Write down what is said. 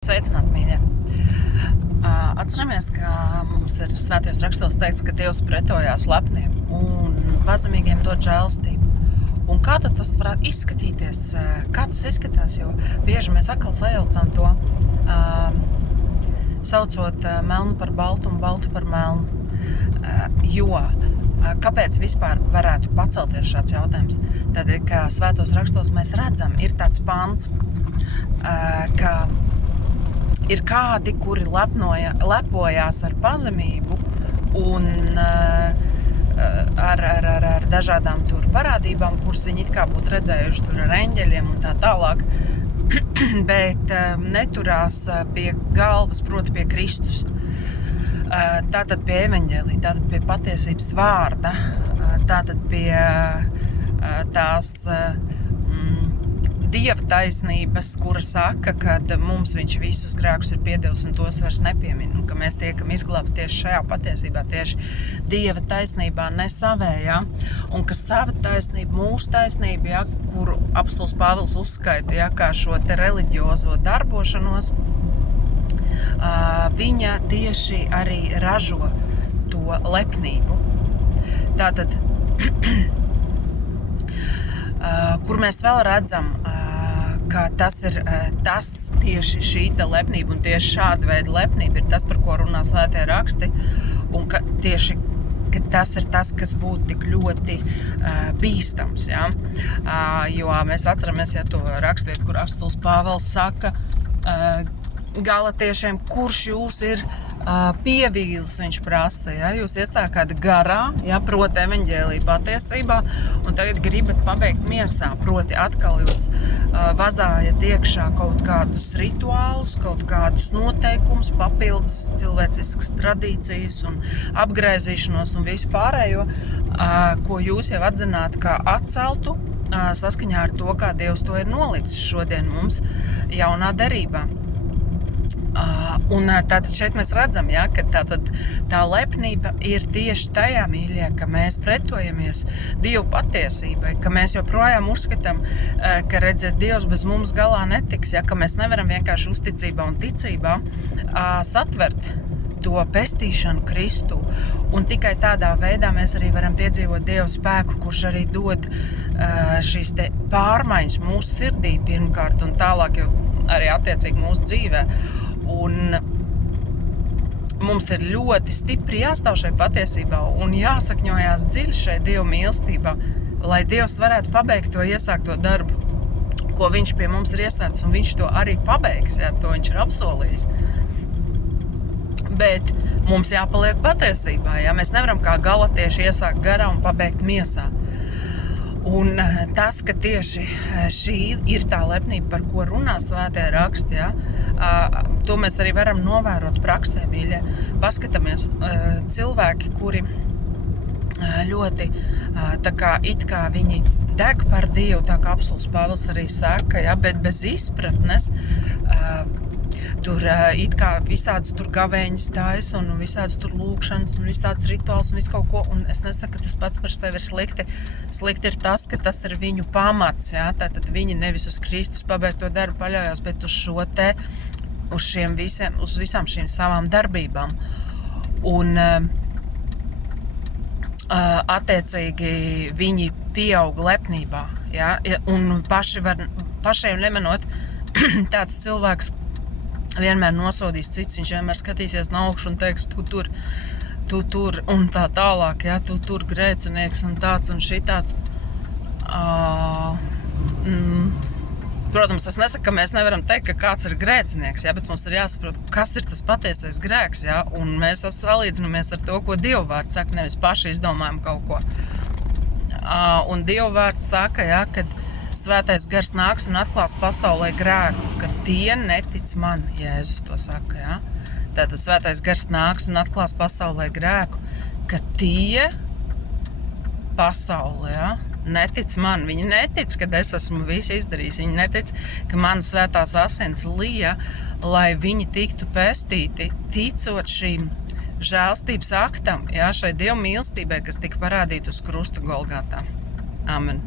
Sveicināti, mīļie! Atceramies, ka mums ir svētajos rakstos teikts, ka Dievs pretojās lepniem un pazemīgiem dod žēlastību. Un kā tad tas varētu izskatīties? Kā tas izskatās? Jo bieži mēs atkal sajaucam to, saucot melnu par baltu un baltu par melnu. Kāpēc vispār varētu pacelties šāds jautājums? Tad, ka svētos rakstos mēs redzam, ir tāds pants, ka ir kādi, kuri lepojās ar pazemību un ar dažādām tur parādībām, kuras viņi it kā būtu redzējuši tur ar eņģeļiem un tā tālāk, bet neturās pie galvas, proti pie Kristus. Tātad pie evaņģēlija, tātad pie patiesības vārda, tātad pie tās Dieva taisnības, kura saka, ka mums viņš visus grēkus ir piedevis un tos vairs nepiemin, un ka mēs tiekam izglābti tieši šajā patiesībā, tieši Dieva taisnībā, ne savējā, un ka sava taisnība, mūsu taisnība, kuru apostols Pāvils uzskaita, kā šo te reliģiozo darbošanos, viņa tieši arī ražo to lepnību. Tātad, kur mēs vēl redzam, ka tas ir tieši šī lepnība un tieši šāda veida lepnība ir tas, par ko runā svētie raksti, un ka tieši ka tas ir tas, kas būtu tik ļoti bīstams. Ja? Jo mēs atceramies to rakstvietu, kur apostols Pāvils saka galatiešiem, kurš jūs ir pievīlis, viņš prasa, ja? Jūs iesākāt garā, ja? Proti evaņģēlija patiesībā, un tagad gribat pabeigt miesā, proti atkal jūs vazājat iekšā kaut kādus rituālus, kaut kādus noteikumus, papildus cilvēciskas tradīcijas un apgraizīšanos un visu pārējo, ko jūs jau atzināt kā atceltu, saskaņā ar to, kā Dievs to ir nolicis šodien mums jaunā derībā. Un tātad šeit mēs redzam, ja, ka tā lepnība ir tieši tajā, mīļie, ka mēs pretojamies Dievu patiesībai, ka mēs joprojām uzskatām, ka redziet, Dievs bez mums galā netiks, ja, ka mēs nevaram vienkārši uzticībā un ticībā satvert to pestīšanu Kristu. Un tikai tādā veidā mēs arī varam piedzīvot Dievu spēku, kurš arī dod šīs te pārmaiņas mūsu sirdī pirmkārt un tālāk jau arī attiecīgi mūsu dzīvē. Un mums ir ļoti stipri jāstāv šai patiesībā un jāsakņojās dziļi šai Dieva mīlestībā, lai Dievs varētu pabeigt to iesākto darbu, ko viņš pie mums ir iesācis, un viņš to arī pabeigs, ja, to viņš ir apsolījis. Bet mums jāpaliek patiesībā, ja mēs nevaram kā galatieši iesākt garā un pabeigt miesā. Un tas, ka tieši šī ir tā lepnība, par ko runā svētie raksti, ja, to mēs arī varam novērot praksē, mīļie. Paskatāmies, cilvēki, kuri ļoti tā kā it kā viņi deg par Dievu, tā kā apostols Pāvils arī saka, ja, bet bez izpratnes, tur it kā visādas tur gavēņas taisa un visādas tur lūkšanas un visādas rituāls un visu kaut ko, un es nesaku, ka tas pats par sevi ir slikti. Slikti ir tas, ka tas ir viņu pamats, ja? Tātad viņi nevis uz Kristus pabeigto darbu paļaujās, bet uz šo te, uz visām šīm savām darbībām. Un attiecīgi viņi pieaug lepnībā, ja? Un pašiem nemanot, tāds cilvēks vienmēr nosodīs cits, viņš vienmēr skatīsies no augšu un teiks, tu tur un tā tālāk, ja, tu tur grēcinieks un tāds un šitāds. Protams, es nesaku, ka mēs nevaram teikt, ka kāds ir grēcinieks, ja, bet mums ir jāsaprot, kas ir tas patiesais grēks, ja, un mēs salīdzinamies ar to, ko Dieva vārds saka, nevis paši izdomājam kaut ko. Un Dieva vārds saka, ja, kad Svētais gars nāks un atklās pasaulē grēku, ka tie netic man, Jēzus to saka, ja? Tātad Svētais gars nāks un atklās pasaulē grēku, ka tie pasaulē, ja, netic man. Viņi netic, kad es esmu visu izdarījis. Viņi netic, ka mana svētās asins lija, lai viņi tiktu pestīti, ticot šīm žēlstības aktam, ja, šai Dieva mīlestībai, kas tika parādīta uz krusta Golgātā. Amen.